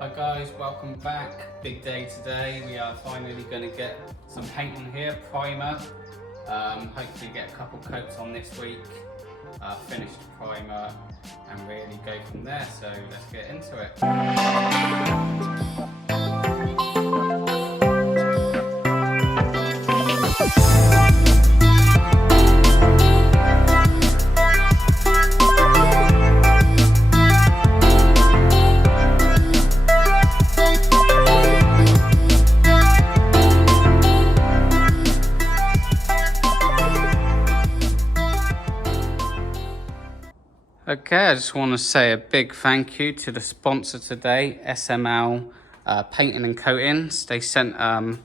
Hi guys, welcome back. Big day today. We are finally going to get some paint on here, primer. Hopefully get a couple coats on this week, finish the primer and really go from there. So let's get into it. Okay, I just want to say a big thank you to the sponsor today, SML Painting and Coatings. They sent a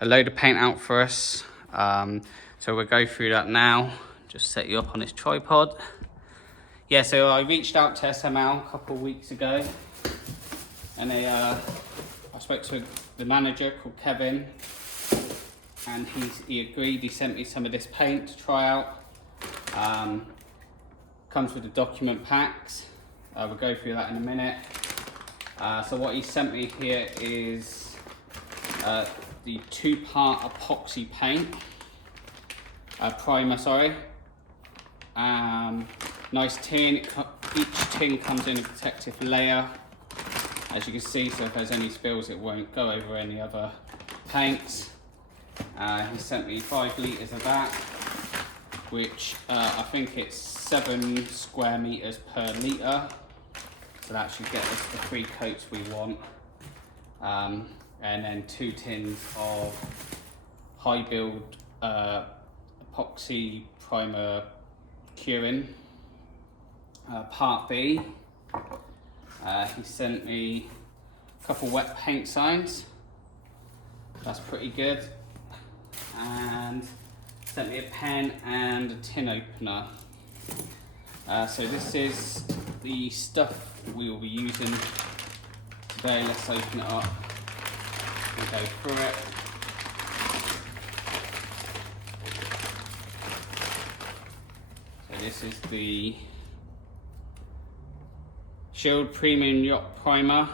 load of paint out for us, so we'll go through that now. Just set you up on this tripod. Yeah, so I reached out to SML a couple of weeks ago, and I spoke to the manager called Kevin, and he agreed. He sent me some of this paint to try out. Comes with the document packs. We'll go through that in a minute. So what he sent me here is the 2-part epoxy paint, primer, sorry. Nice tin. Each tin comes in a protective layer, as you can see, so if there's any spills it won't go over any other paints. He sent me 5 litres of that, which I think it's 7 square meters per litre, so that should get us the 3 coats we want, and then 2 tins of high build epoxy primer curing. Part B, he sent me a couple wet paint signs, that's pretty good, and sent me a pen and a tin opener. So this is the stuff we will be using today. Let's open it up and go through it. So this is the Shield Premium Yacht Primer.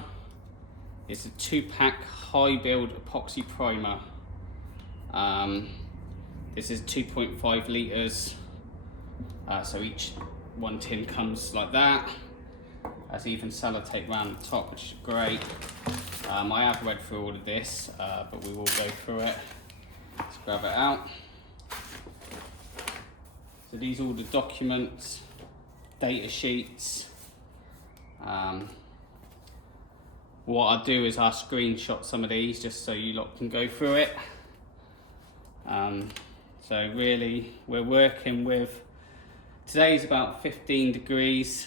It's a 2-pack high build epoxy primer. This is 2.5 litres, so each one tin comes like that. There's even sellotape around the top, which is great. I have read through all of this, but we will go through it. Let's grab it out. So these are all the documents, data sheets. What I'll do is I'll screenshot some of these just so you lot can go through it. So really, we're working with, today's about 15 degrees.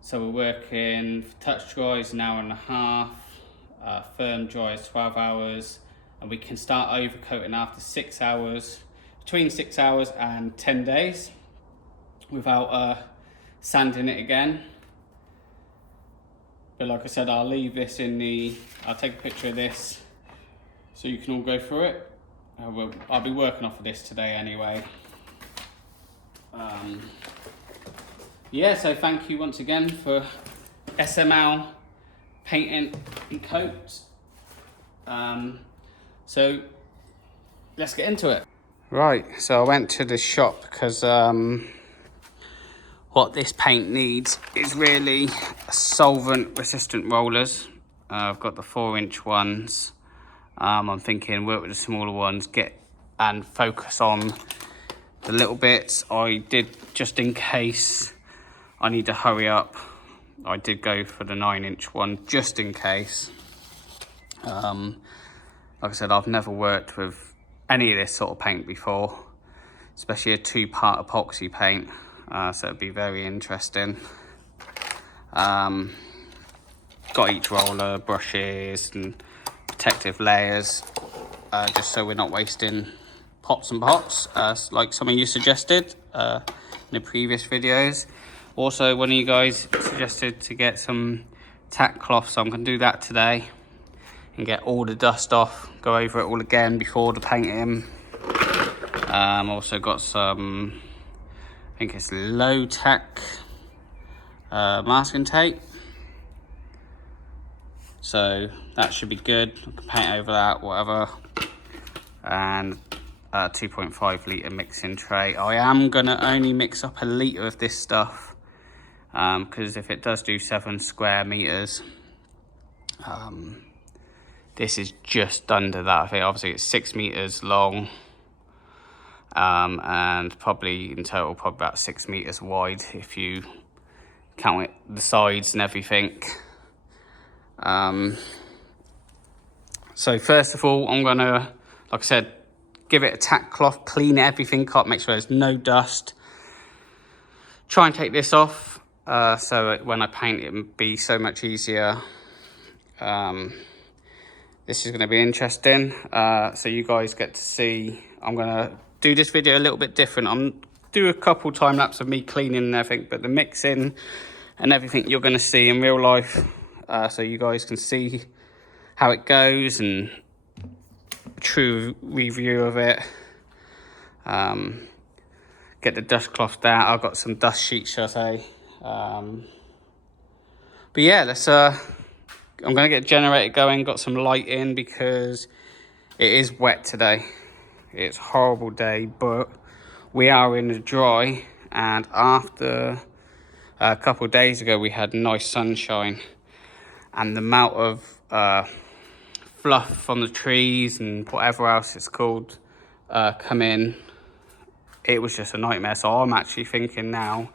So we're working, for touch dry is an hour and a half, firm dry is 12 hours, and we can start overcoating after 6 hours, between 6 hours and 10 days, without sanding it again. But like I said, I'll leave this in the, I'll take a picture of this so you can all go through it. I'll be working off of this today anyway. Yeah, so thank you once again for SML Painting and Coats. So let's get into it. Right, so I went to the shop because what this paint needs is really solvent resistant rollers. I've got the 4-inch ones. I'm thinking work with the smaller ones, and focus on the little bits. I did, just in case I need to hurry up, I did go for the 9-inch one just in case. Like I said, I've never worked with any of this sort of paint before, especially a 2-part epoxy paint, so it'd be very interesting. Got each roller, brushes and protective layers, just so we're not wasting pots and pots, like some of you suggested in the previous videos. Also, one of you guys suggested to get some tack cloth, so I'm going to do that today and get all the dust off, go over it all again before the painting. Also got some, I think it's low tech masking tape. So that should be good. I can paint over that, whatever. And a 2.5 litre mixing tray. I am gonna only mix up a litre of this stuff because if it does do 7 square meters, this is just under that. I think obviously it's 6 meters long, and probably in total probably about 6 meters wide if you count the sides and everything. So first of all, I'm gonna, like I said, give it a tack cloth, clean everything up, make sure there's no dust. Try and take this off so when I paint it will be so much easier. This is going to be interesting, so you guys get to see. I'm going to do this video a little bit different. I'm do a couple time lapse of me cleaning and everything, but the mixing and everything you're going to see in real life, so you guys can see how it goes and a true review of it. Get the dust cloth down. I've got some dust sheets, shall I say. But yeah, let's I'm gonna get the generator going, got some light in because it is wet today. It's a horrible day, but we are in the dry, and after a couple of days ago we had nice sunshine, and the amount of fluff from the trees and whatever else it's called come in, it was just a nightmare. So I'm actually thinking now,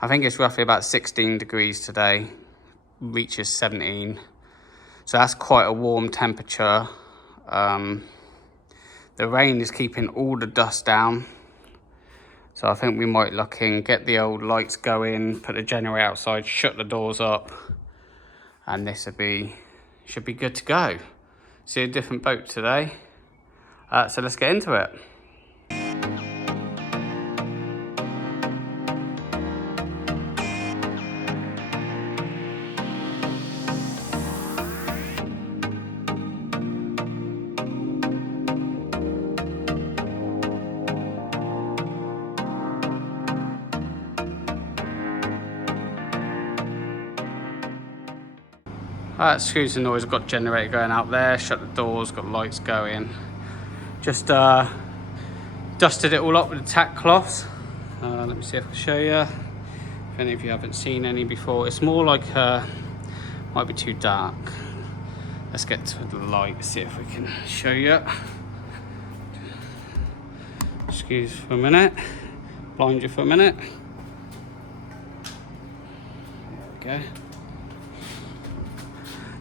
I think it's roughly about 16 degrees today, reaches 17. So that's quite a warm temperature. The rain is keeping all the dust down. So I think we might look in, get the old lights going, put the generator outside, shut the doors up, and this should be good to go. See a different boat today. So let's get into it. Excuse the noise, I've got generator going out there, shut the doors, got lights going. Just dusted it all up with the tack cloths. Let me see if I can show you. If any of you haven't seen any before, it's more like, might be too dark. Let's get to the light, see if we can show you. Excuse for a minute, blind you for a minute. There we go.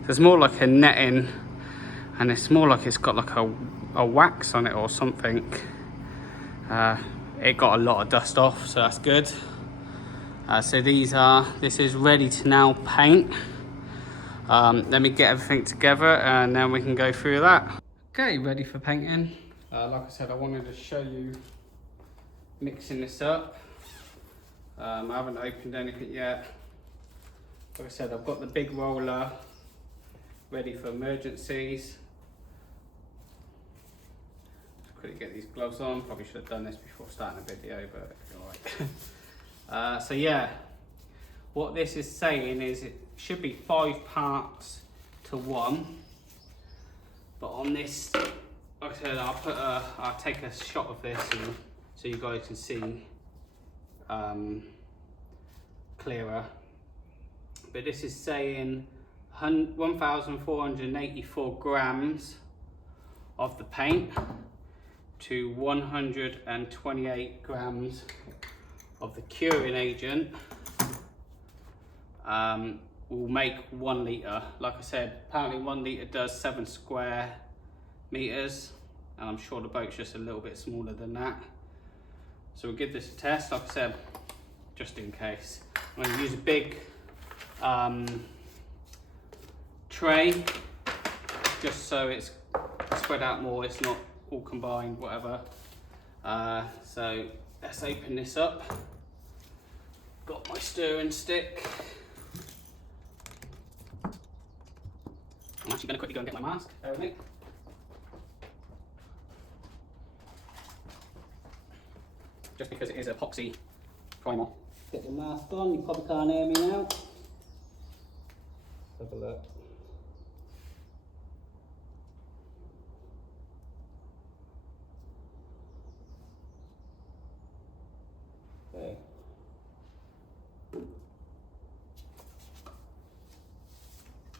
There's more like a netting, and it's more like it's got like a wax on it or something. It got a lot of dust off, so that's good. So this is ready to now paint. Let me get everything together and then we can go through that. Okay, ready for painting. Like I said, I wanted to show you mixing this up. I haven't opened anything yet. Like I said, I've got the big roller ready for emergencies. Just quickly get these gloves on. Probably should have done this before starting the video, but alright. So yeah, what this is saying is it should be 5 parts to 1. But on this, like I said, I'll take a shot of this so you guys can see clearer. But this is saying 1,484 grams of the paint to 128 grams of the curing agent will make 1 litre. Like I said, apparently 1 litre does 7 square meters, and I'm sure the boat's just a little bit smaller than that. So we'll give this a test, like I said, just in case. I'm going to use a big tray, just so it's spread out more, it's not all combined, whatever. So let's open this up. Got my stirring stick. I'm actually going to quickly go and get my mask. Bear with me. Just because it is epoxy primer. Get the mask on, you probably can't hear me now. Have a look.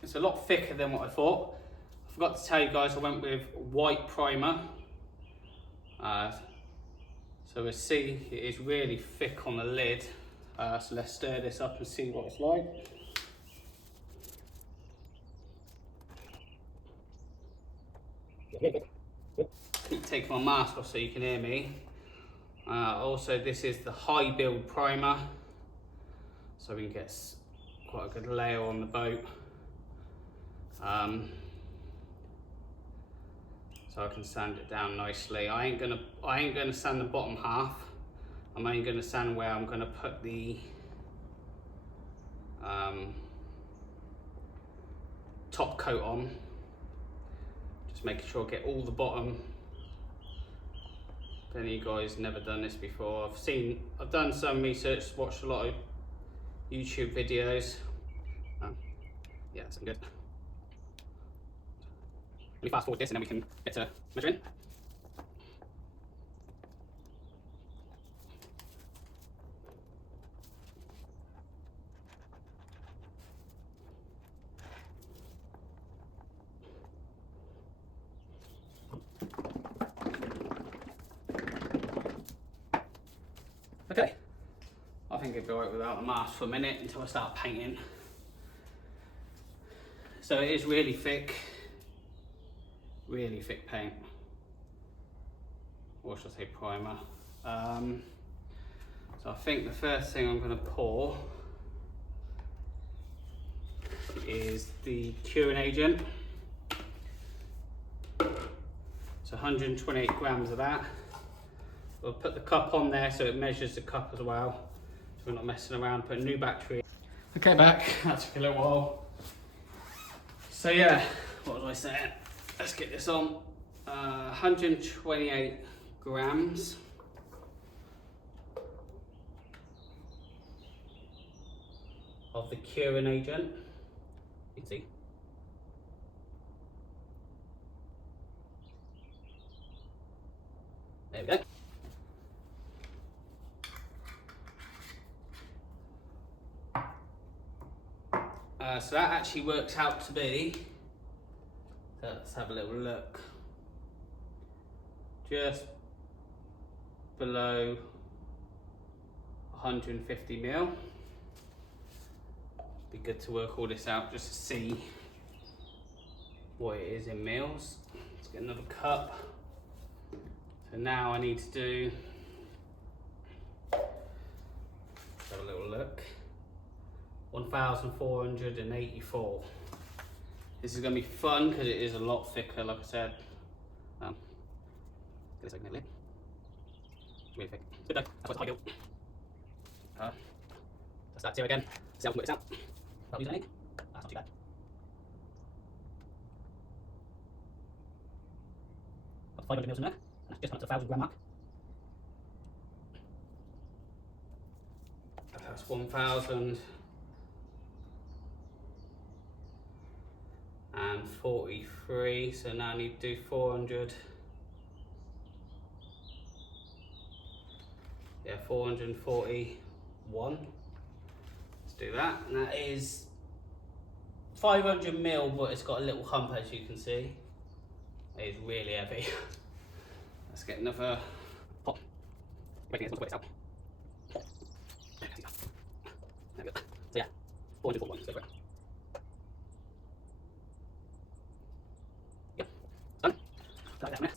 It's a lot thicker than what I thought. I forgot to tell you guys I went with white primer. So we'll see, it is really thick on the lid. So let's stir this up and see what it's like. Keep taking my mask off so you can hear me. Also, this is the high build primer, so we can get quite a good layer on the boat. So I can sand it down nicely. I ain't gonna sand the bottom half. I'm only gonna sand where I'm gonna put the top coat on. Just making sure I get all the bottom. If any of you guys never done this before, I've done some research, watched a lot of YouTube videos. Yeah, it's good. Let me fast forward this and then we can get to measuring. Okay, I think it'd be alright without the mask for a minute until I start painting. So it is really thick paint, or should I say primer. So I think the first thing I'm going to pour is the curing agent. So 128 grams of that. We'll put the cup on there so it measures the cup as well, so we're not messing around. Put a new battery. Okay, back. That took a little while. So yeah, what was I saying? Let's get this on. 128 grams. Of the curing agent. You can see. There we go. So that actually works out to be, so let's have a little look, just below 150 mil. Be good to work all this out just to see what it is in mils. Let's get another cup. So now I need to do, let's have a little look. 1,484. This is going to be fun because it is a lot thicker, like I said. Get this open, lid. It's really thick. It's good though, that's what's high built. Let's start 0 again. See how we can work this out. Without losing any. That's not too bad. Got 500 mils in there, and that's just up to the 1,000 gram mark. That's 1,043, so now I need to do 400. Yeah, 441. Let's do that, and that is 500 mil, but it's got a little hump, as you can see. It is really heavy. Let's get another pot. Making this out. There we go. So yeah, 441.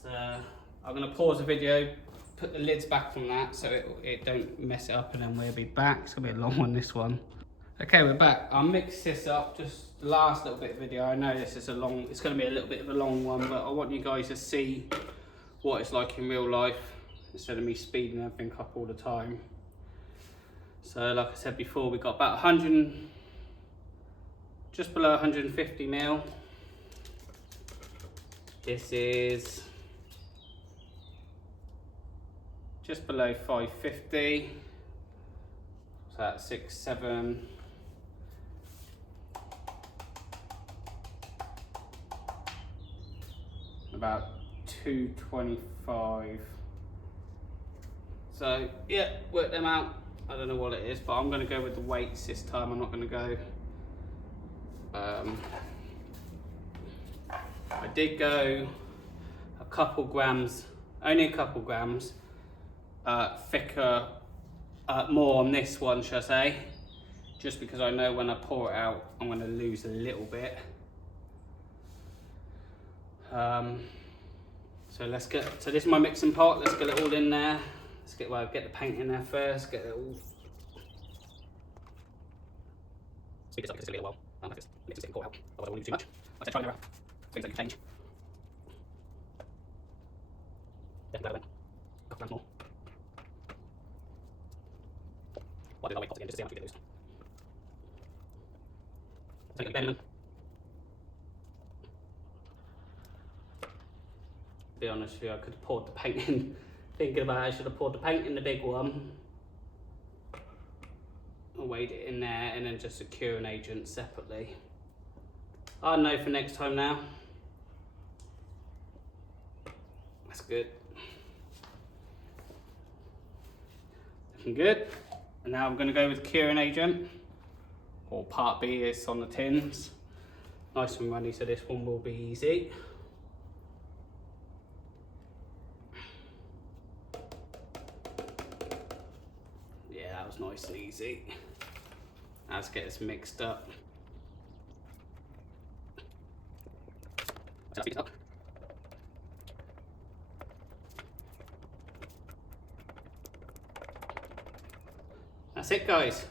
So I'm going to pause the video, put the lids back on that so it don't mess it up, and then we'll be back. It's going to be a long one, this one. Okay, we're back. I'll mix this up, just the last little bit of video. I know this is it's going to be a little bit of a long one, but I want you guys to see what it's like in real life instead of me speeding everything up all the time. So like I said before, we got about 100, just below 150 mil. This is just below 550, so that's 6, 7, about 225. So yeah, work them out. I don't know what it is, but I'm going to go with the weights this time. I'm not going to go did go a couple grams, only a couple grams, thicker, more on this one, shall I say, just because I know when I pour it out, I'm going to lose a little bit. So let's get, so this is my mixing pot, let's get it all in there. Let's get, well, get the paint in there first, get it all. Speed this up because it's a little while. Like this, mix this in, pour out. I don't want to do too much. Like I said, try and error. Things that can change. Definitely then. A couple grams more. What I'll do is I'll wait pots again just to see how much we get loose. Take a bare minimum. To be honest with you, I could have poured the paint in. Thinking about it, I should have poured the paint in the big one. I weighed it in there and then just a curing agent separately. I know for next time now. That's good. Looking good. And now I'm going to go with curing agent, or part B is on the tins. Nice and runny, so this one will be easy. Yeah, that was nice and easy. Now let's get this mixed up. That's it, guys.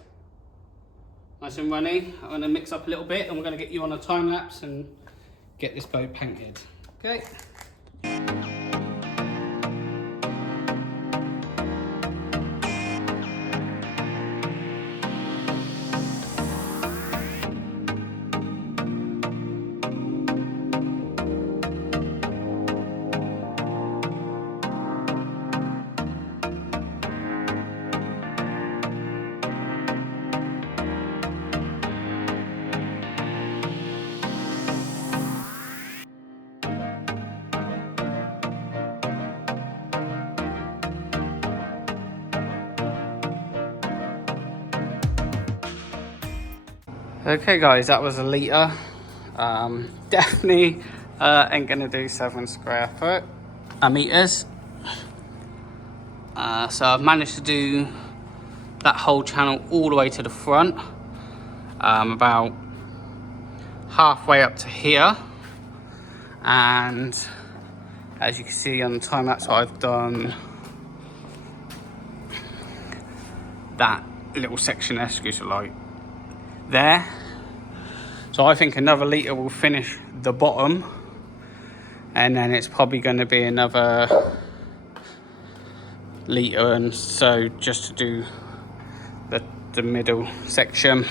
Nice and runny. I'm going to mix up a little bit and we're going to get you on a time lapse and get this boat painted. Okay. Okay guys, that was a litre. Definitely ain't gonna do 7 square foot meters. So I've managed to do that whole channel all the way to the front, about halfway up to here. And as you can see on the time lapse, I've done that little section there, excuse the light, there. So I think another litre will finish the bottom, and then it's probably going to be another litre and so just to do the middle section.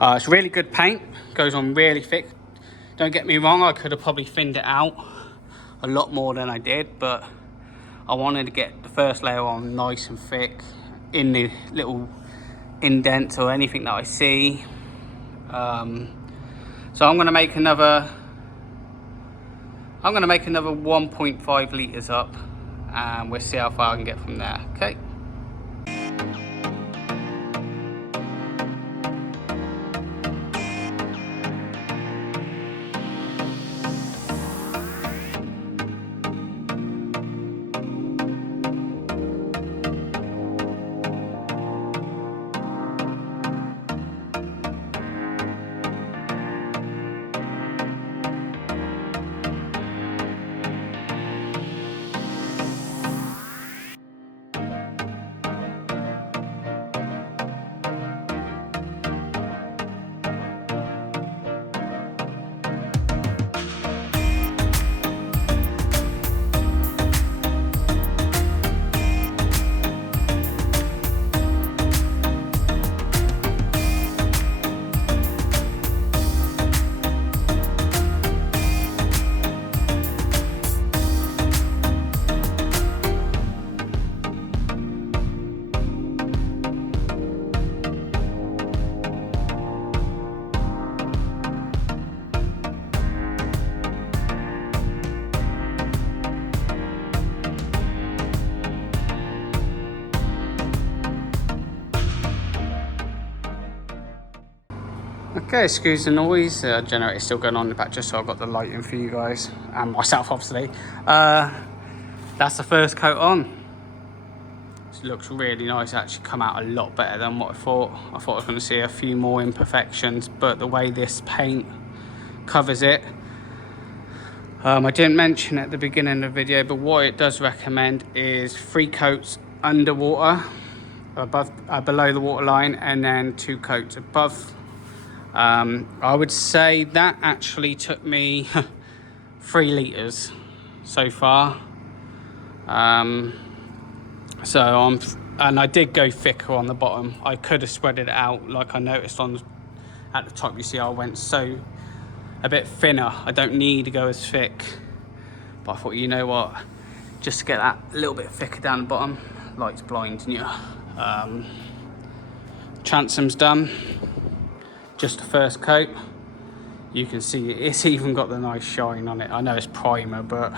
It's really good paint, goes on really thick. Don't get me wrong, I could have probably thinned it out a lot more than I did, but I wanted to get the first layer on nice and thick in the little indents or anything that I see. So I'm going to make another 1.5 litres up, and we'll see how far I can get from there. Okay. Okay, excuse the noise. Generator's still going on in the back, just so I've got the lighting for you guys and myself, obviously. That's the first coat on. This looks really nice. Actually come out a lot better than what I thought. I thought I was going to see a few more imperfections, but the way this paint covers it, I didn't mention at the beginning of the video, but what it does recommend is 3 coats underwater, below the waterline, and then 2 coats above. I would say that actually took me 3 litres so far. And I did go thicker on the bottom. I could have spread it out, like I noticed at the top. You see, I went a bit thinner. I don't need to go as thick, but I thought, you know what, just to get that a little bit thicker down the bottom. Light's blinding you. Transom's done. Just the first coat. You can see it's even got the nice shine on it. I know it's primer, but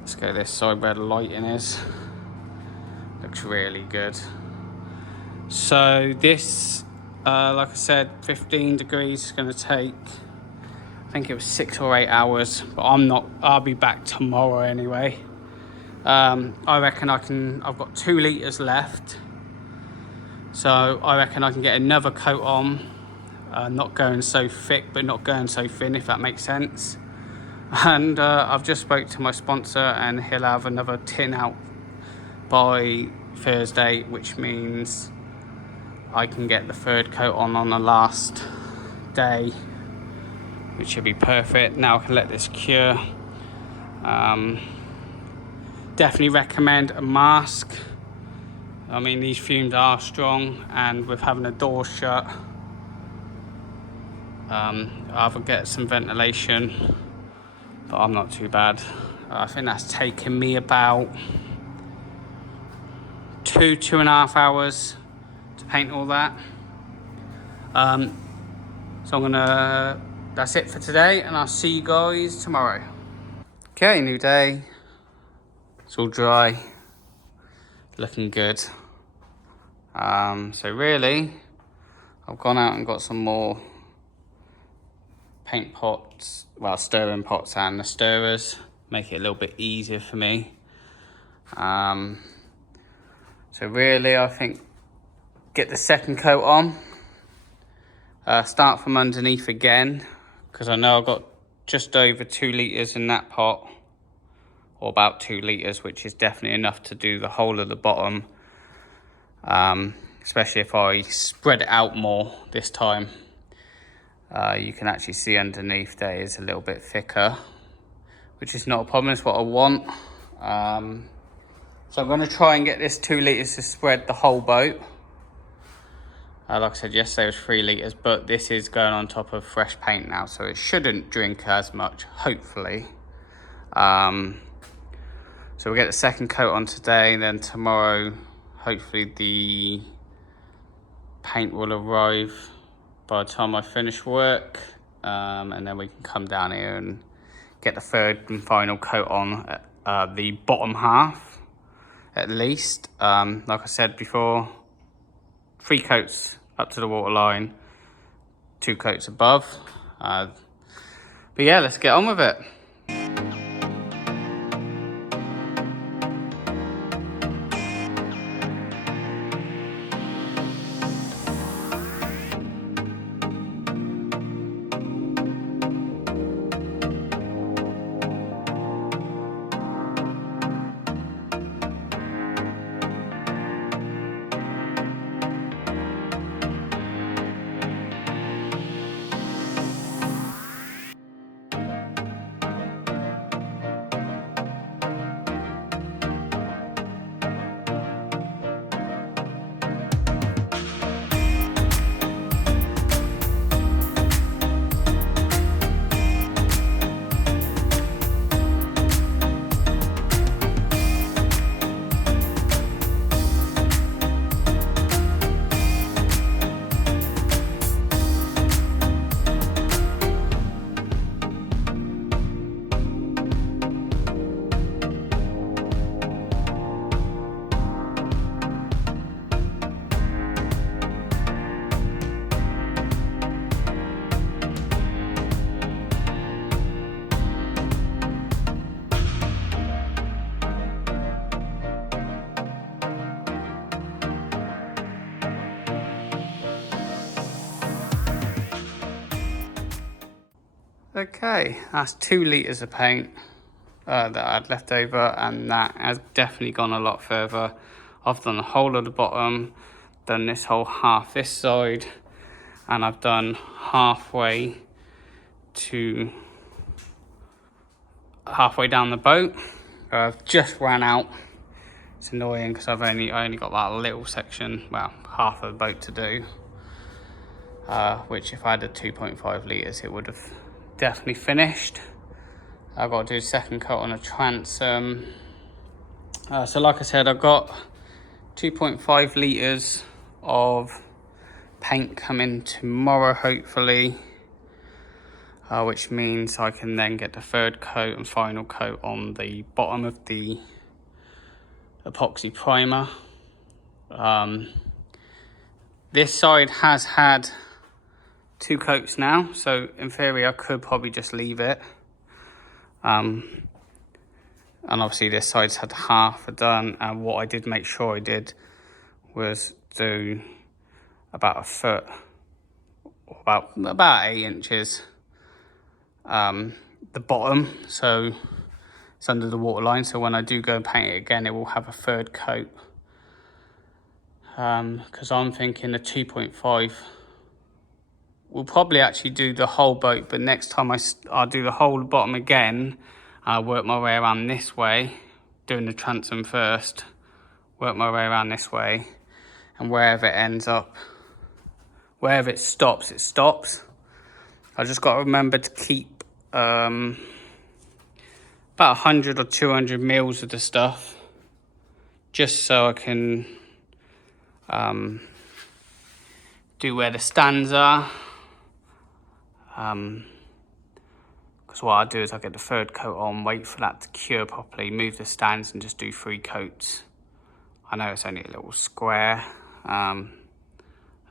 let's go this side where the lighting is. Looks really good. So this, like I said, 15 degrees is going to take, I think it was 6 or 8 hours, but I'll be back tomorrow anyway. I reckon I've got 2 litres left, so I reckon I can get another coat on. Not going so thick, but not going so thin, if that makes sense. And I've just spoke to my sponsor, and he'll have another tin out by Thursday, which means I can get the 3rd coat on the last day, which should be perfect. Now I can let this cure. Definitely recommend a mask. I mean, these fumes are strong, and with having a door shut, I'll get some ventilation, but I'm not too bad. I think that's taken me about 2.5 hours to paint all that. So that's it for today, and I'll see you guys tomorrow. Okay, new day. It's all dry, looking good. So really, I've gone out and got some more paint pots, well, stirring pots and the stirrers, make it a little bit easier for me. So really, I think get the 2nd coat on, start from underneath again, because I know I've got just over 2 litres in that pot, or about 2 litres, which is definitely enough to do the whole of the bottom, especially if I spread it out more this time. You can actually see underneath there is a little bit thicker, which is not a problem. It's what I want. So I'm going to try and get this 2 litres to spread the whole boat. Like I said, yesterday was 3 litres, but this is going on top of fresh paint now, so it shouldn't drink as much, hopefully. So we'll get the 2nd coat on today, and then tomorrow, hopefully the paint will arrive by the time I finish work, and then we can come down here and get the 3rd and final coat on the bottom half, at least. Like I said before, 3 coats up to the waterline, 2 coats above. But yeah, let's get on with it. Okay, that's 2 litres of paint that I had left over, and that has definitely gone a lot further. I've done the whole of the bottom, done this whole half this side, and I've done halfway down the boat. I've just ran out. It's annoying because I only got that little section, well, half of the boat to do. Which if I had a 2.5 litres, it would have definitely finished. I've got to do a second coat on a transom. So like I said, I've got 2.5 litres of paint coming tomorrow, hopefully. Which means I can then get the third coat and final coat on the bottom of the epoxy primer. This side has had 2 coats now, so in theory I could probably just leave it. And obviously this side's had half done, and what I did make sure I did was do about a foot, about 8 inches, the bottom, so it's under the water line, so when I do go and paint it again, it will have a third coat. Because I'm thinking the 2.5 will probably actually do the whole boat, but next time I'll do the whole bottom again. I'll work my way around this way, doing the transom first, work my way around this way, and wherever it ends up, wherever it stops, it stops. I just got to remember to keep about 100 or 200 mils of the stuff, just so I can do where the stands are. Because what I do is I get the third coat on, wait for that to cure properly, move the stands and just do 3 coats. I know it's only a little square, and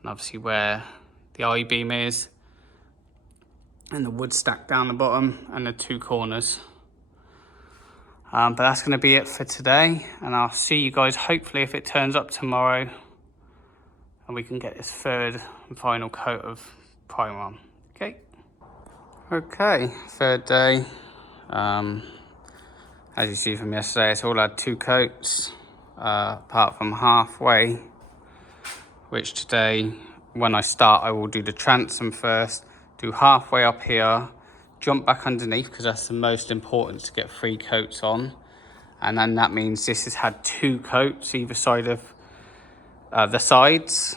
obviously where the I-beam is, and the wood stack down the bottom, and the 2 corners. But that's going to be it for today, and I'll see you guys hopefully if it turns up tomorrow and we can get this third and final coat of primer on. Okay, third day. As you see from yesterday, it's all had 2 coats, apart from halfway, which today, when I start, I will do the transom first, do halfway up here, jump back underneath, because that's the most important to get 3 coats on. And then that means this has had 2 coats either side of the sides,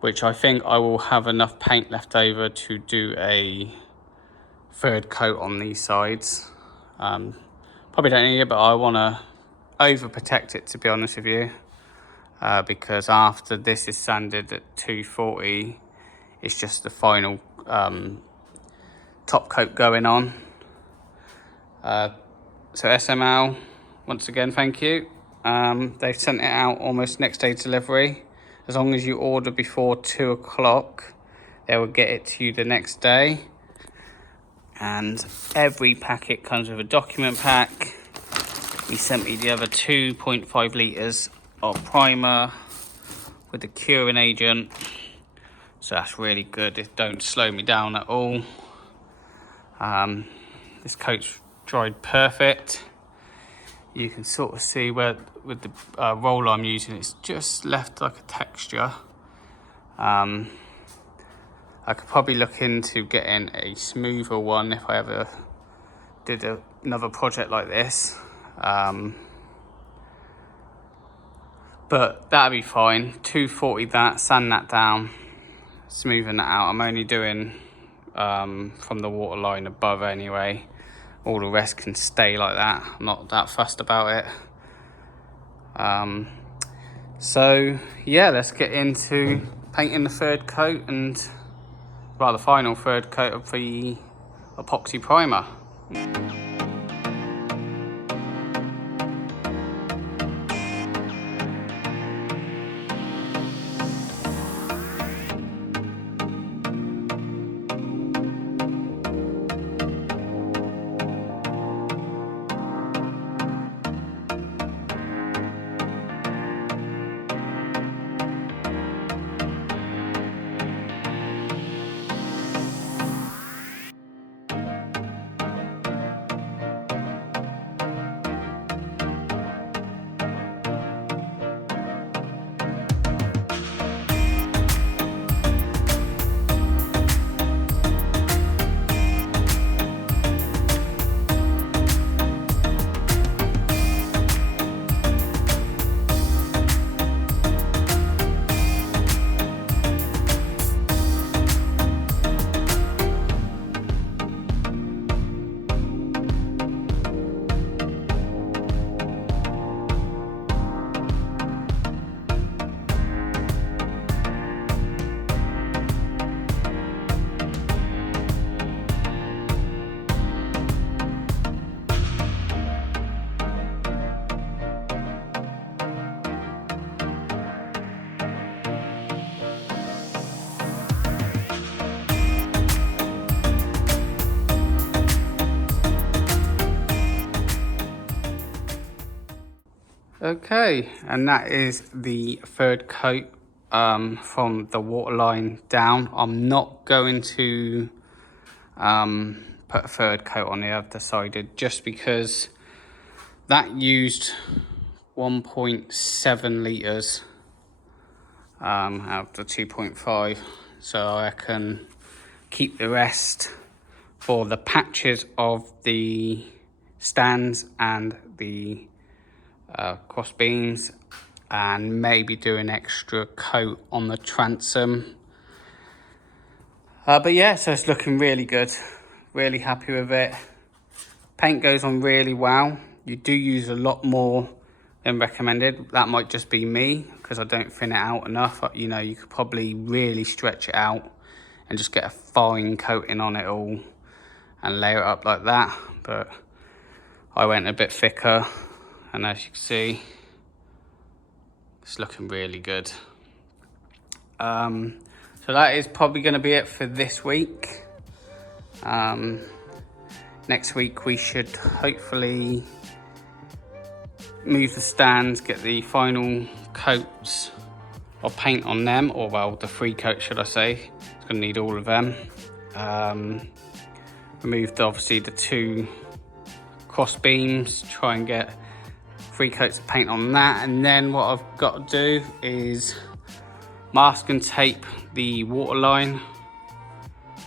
which I think I will have enough paint left over to do a third coat on these sides. Probably don't need it, but I want to overprotect it, to be honest with you, because after this is sanded at 240, it's just the final top coat going on. So SML, once again, thank you. They've sent it out almost next day delivery. As long as you order before 2 o'clock, they will get it to you the next day. And every packet comes with a document pack. He sent me the other 2.5 litres of primer with the curing agent. So that's really good. It don't slow me down at all. This coat's dried perfect. You can sort of see where with the roller I'm using, it's just left like a texture. I could probably look into getting a smoother one if I ever did another project like this. But that'd be fine. 240 that, sand that down, smoothing that out. I'm only doing from the water line above anyway. All the rest can stay like that. I'm not that fussed about it. So yeah, let's get into painting the third coat, and well, the final third coat of the epoxy primer. Okay, and that is the third coat from the waterline down. I'm not going to put a third coat on here, I've decided, just because that used 1.7 litres out of the 2.5, so I can keep the rest for the patches of the stands and the cross beams, and maybe do an extra coat on the transom. But yeah, so it's looking really good, really happy with it. Paint goes on really well. You do use a lot more than recommended. That might just be me because I don't thin it out enough. You know, you could probably really stretch it out and just get a fine coating on it all and layer it up like that, but I went a bit thicker, and as you can see, it's looking really good. So that is probably going to be it for this week. Next week we should hopefully move the stands, get the final coats of paint on them, or well, the 3 coats should I say. It's going to need all of them. Removed obviously the 2 cross beams, try and get 3 coats of paint on that, and then what I've got to do is mask and tape the waterline,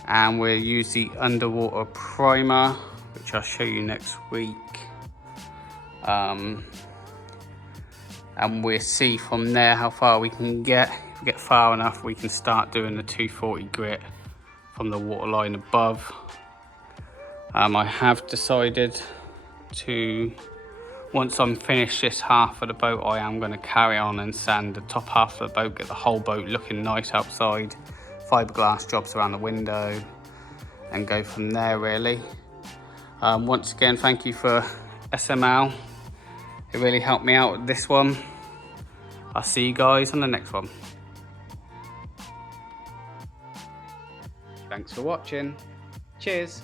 and we'll use the underwater primer, which I'll show you next week, and we'll see from there how far we can get. If we get far enough, we can start doing the 240 grit from the waterline above. I have decided to, once I'm finished this half of the boat, I am going to carry on and sand the top half of the boat, get the whole boat looking nice outside, fiberglass jobs around the window, and go from there really. Once again, thank you for SML. It really helped me out with this one. I'll see you guys on the next one. Thanks for watching. Cheers.